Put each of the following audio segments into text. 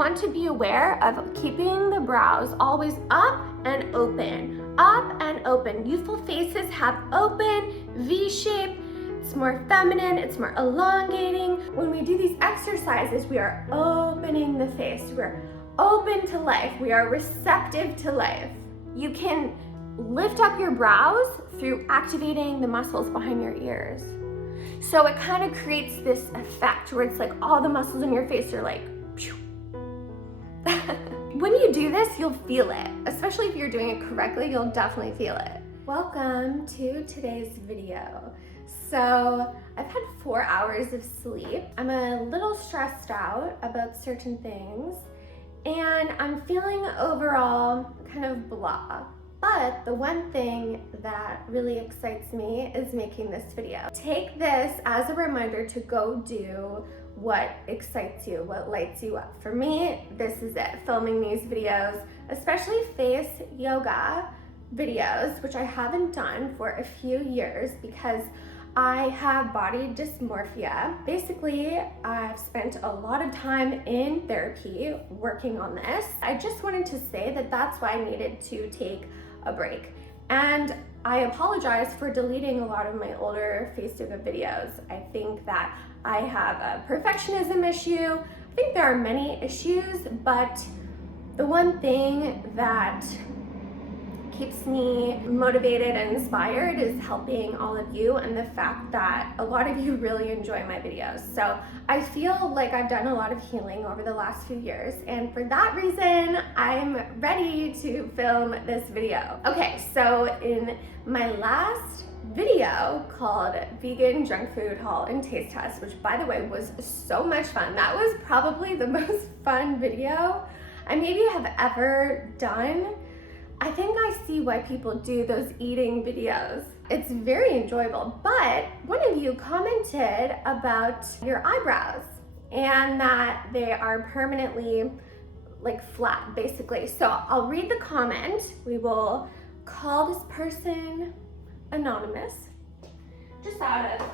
want to be aware of keeping the brows always up and open, up and open. Youthful faces have open, V-shape. It's more feminine, it's more elongating. When we do these exercises, we are opening the face. We're open to life. We are receptive to life. You can lift up your brows through activating the muscles behind your ears. So it kind of creates this effect where it's like all the muscles in your face are like, phew. When you do this, you'll feel it. Especially if you're doing it correctly, you'll definitely feel it. Welcome to today's video. So I've had 4 hours of sleep. I'm a little stressed out about certain things and I'm feeling overall kind of blah. But the one thing that really excites me is making this video. Take this as a reminder to go do what excites you, what lights you up. For me, this is it, filming these videos, especially face yoga videos, which I haven't done for a few years because I have body dysmorphia. Basically, I've spent a lot of time in therapy working on this. I just wanted to say that that's why I needed to take a break. And I apologize for deleting a lot of my older face yoga videos. I think that I have a perfectionism issue. I think there are many issues, but the one thing that keeps me motivated and inspired is helping all of you and the fact that a lot of you really enjoy my videos. So I feel like I've done a lot of healing over the last few years, and for that reason, I'm ready to film this video. Okay, so in my last video called Vegan Junk Food Haul and Taste Test, which by the way was so much fun. That was probably the most fun video I maybe have ever done. I think I see why people do those eating videos. It's very enjoyable, but one of you commented about your eyebrows and that they are permanently like flat, basically. So I'll read the comment. We will call this person anonymous, just out of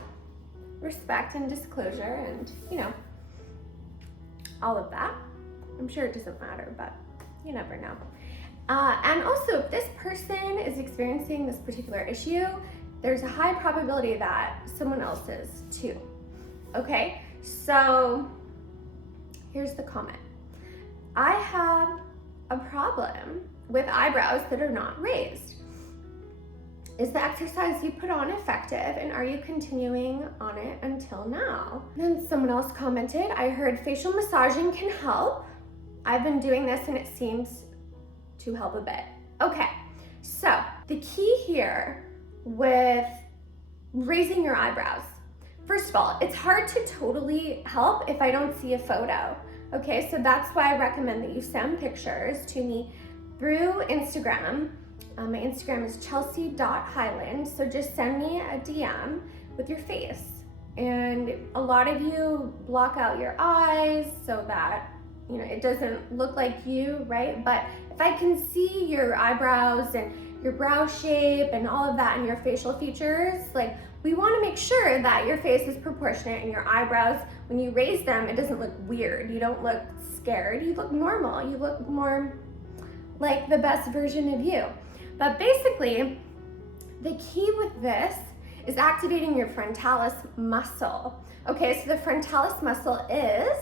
respect and disclosure and, you know, all of that. I'm sure it doesn't matter, but you never know. And also, if this person is experiencing this particular issue, there's a high probability that someone else is too. Okay, so here's the comment. I have a problem with eyebrows that are not raised. Is the exercise you put on effective, and are you continuing on it until now? Then someone else commented, I heard facial massaging can help. I've been doing this and it seems to help a bit. Okay, so the key here with raising your eyebrows, first of all, it's hard to totally help if I don't see a photo. Okay, so that's why I recommend that you send pictures to me through Instagram. My Instagram is chelsea.highland, so just send me a DM with your face. And a lot of you block out your eyes so that, you know, it doesn't look like you, right? But if I can see your eyebrows and your brow shape and all of that and your facial features, like, we want to make sure that your face is proportionate and your eyebrows, when you raise them, it doesn't look weird. You don't look scared. You look normal. You look more like the best version of you. But basically, the key with this is activating your frontalis muscle. Okay, so the frontalis muscle is,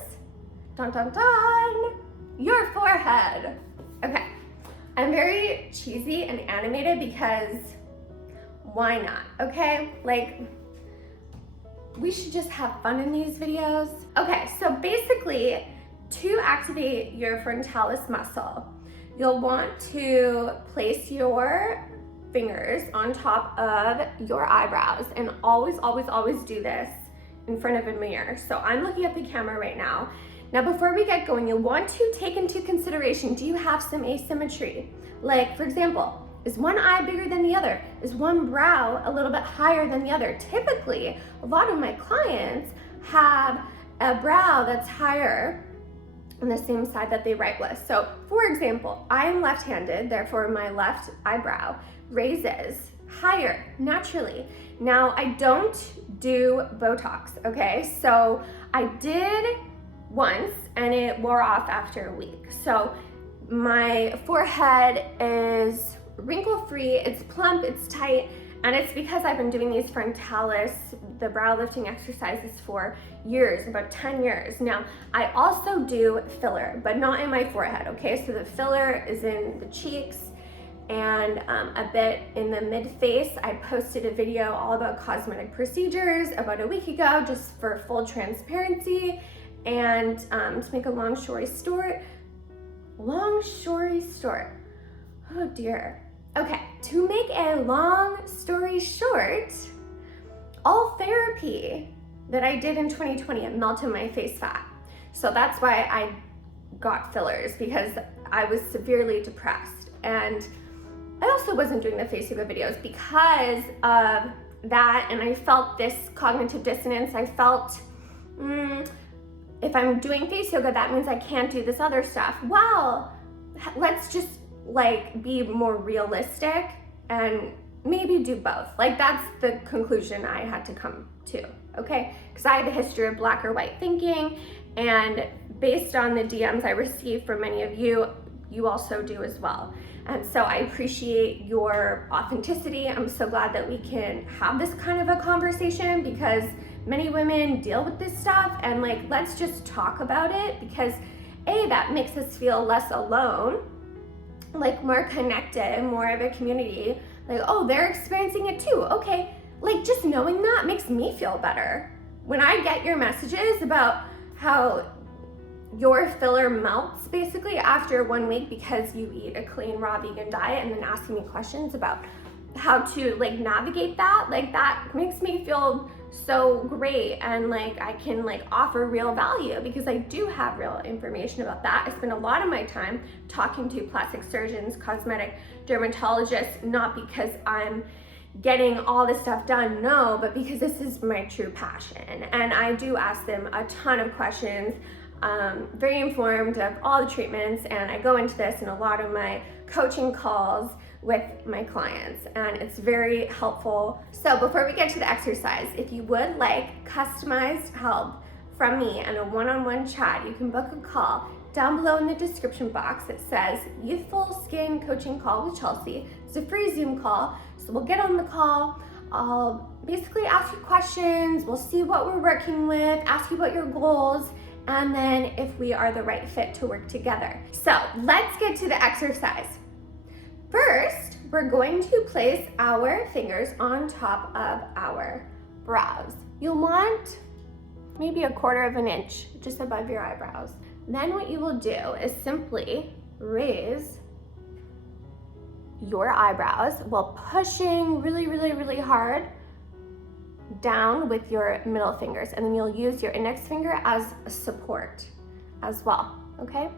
dun dun dun, your forehead. Okay, I'm very cheesy and animated because why not, okay? Like, we should just have fun in these videos. Okay, so basically, to activate your frontalis muscle, you'll want to place your fingers on top of your eyebrows, and always, always, always do this in front of a mirror. So I'm looking at the camera right now. Now, before we get going, you'll want to take into consideration, do you have some asymmetry? Like, for example, is one eye bigger than the other? Is one brow a little bit higher than the other? Typically, a lot of my clients have a brow that's higher on the same side that they write with. So, for example, I am left-handed, therefore my left eyebrow raises higher naturally. Now, I don't do Botox, okay? So I did once and it wore off after a week. So my forehead is wrinkle-free, it's plump, it's tight, and it's because I've been doing these frontalis, the brow lifting exercises, for years, about 10 years. Now, I also do filler, but not in my forehead, okay? So the filler is in the cheeks and a bit in the mid-face. I posted a video all about cosmetic procedures about a week ago, just for full transparency. And to make a long story short, oh dear. Okay, to make a long story short, all therapy that I did in 2020, it melted my face fat. So that's why I got fillers, because I was severely depressed. And I also wasn't doing the face yoga videos because of that, and I felt this cognitive dissonance. I felt, if I'm doing face yoga, that means I can't do this other stuff. Well, let's just like be more realistic and maybe do both. Like, that's the conclusion I had to come to, okay? Because I have a history of black or white thinking, and based on the DMs I received from many of you, you also do as well. And so I appreciate your authenticity. I'm so glad that we can have this kind of a conversation, because many women deal with this stuff, and like, let's just talk about it, because A, that makes us feel less alone, like more connected, more of a community, like, oh, they're experiencing it too. Okay, like just knowing that makes me feel better. When I get your messages about how your filler melts basically after 1 week because you eat a clean raw vegan diet, and then asking me questions about how to like navigate that, like that makes me feel so great, and like I can like offer real value, because I do have real information about that. I spend a lot of my time talking to plastic surgeons, cosmetic dermatologists, not because I'm getting all this stuff done, no, but because this is my true passion. And I do ask them a ton of questions, very informed of all the treatments, and I go into this in a lot of my coaching calls with my clients, and it's very helpful. So before we get to the exercise, if you would like customized help from me and a one-on-one chat, you can book a call down below in the description box. It says Youthful Skin Coaching Call with Chelsea. It's a free Zoom call, so we'll get on the call. I'll basically ask you questions, we'll see what we're working with, ask you about your goals, and then if we are the right fit to work together. So let's get to the exercise. First, we're going to place our fingers on top of our brows. You'll want maybe 1/4 inch just above your eyebrows. Then what you will do is simply raise your eyebrows while pushing really, really, really hard down with your middle fingers, and then you'll use your index finger as a support as well, okay?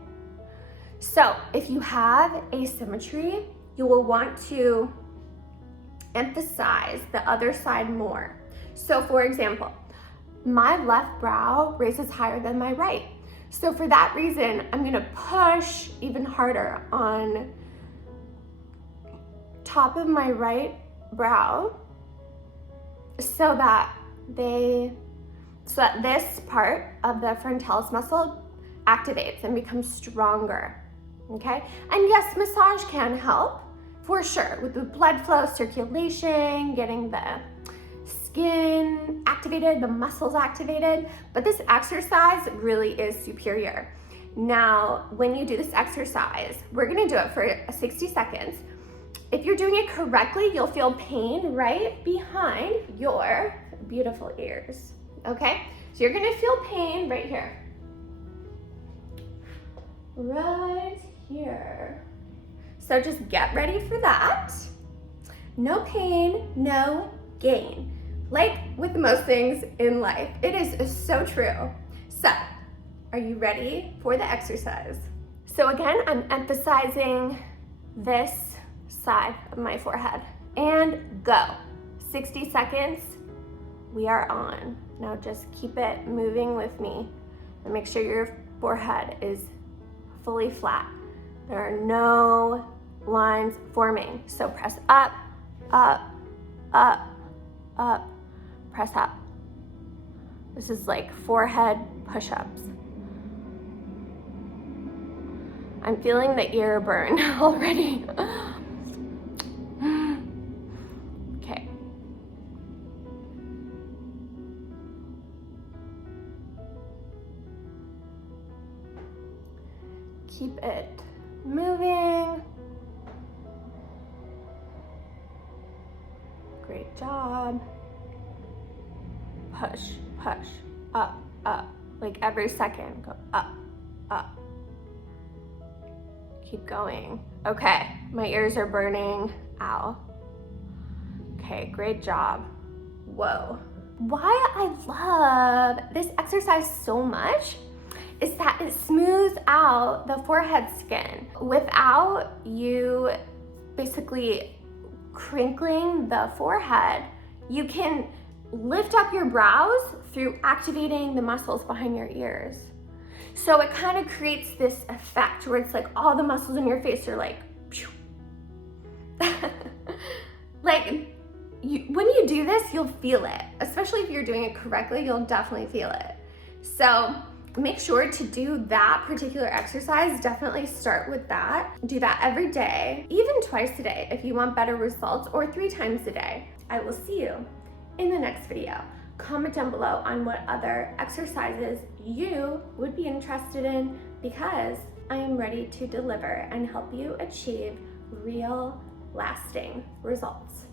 So if you have asymmetry, you will want to emphasize the other side more. So for example, my left brow raises higher than my right. So for that reason, I'm gonna push even harder on top of my right brow so that this part of the frontalis muscle activates and becomes stronger, okay? And yes, massage can help for sure with the blood flow, circulation, getting the skin activated, the muscles activated, but this exercise really is superior. Now, when you do this exercise, we're gonna do it for 60 seconds. If you're doing it correctly, you'll feel pain right behind your beautiful ears, okay? So you're gonna feel pain right here. Right here. So just get ready for that. No pain, no gain. Like with most things in life, it is so true. So, are you ready for the exercise? So again, I'm emphasizing this side of my forehead. And go. 60 seconds, we are on. Now just keep it moving with me, and make sure your forehead is fully flat. There are no lines forming. So press up, up, up, up, press up. This is like forehead push-ups. I'm feeling the ear burn already. Okay. Keep it moving. Great job. Push, push, up, up. Like every second, go up, up. Keep going. Okay, my ears are burning. Ow. Okay, great job. Whoa. Why I love this exercise so much is that it smooths out the forehead skin without you basically crinkling the forehead. You can lift up your brows through activating the muscles behind your ears. So it kind of creates this effect where it's like all the muscles in your face are like, pew. Like when you do this, you'll feel it. Especially if you're doing it correctly, you'll definitely feel it. So make sure to do that particular exercise. Definitely start with that. Do that every day, even twice a day if you want better results, or 3 times a day. I will see you in the next video. Comment down below on what other exercises you would be interested in, because I am ready to deliver and help you achieve real, lasting results.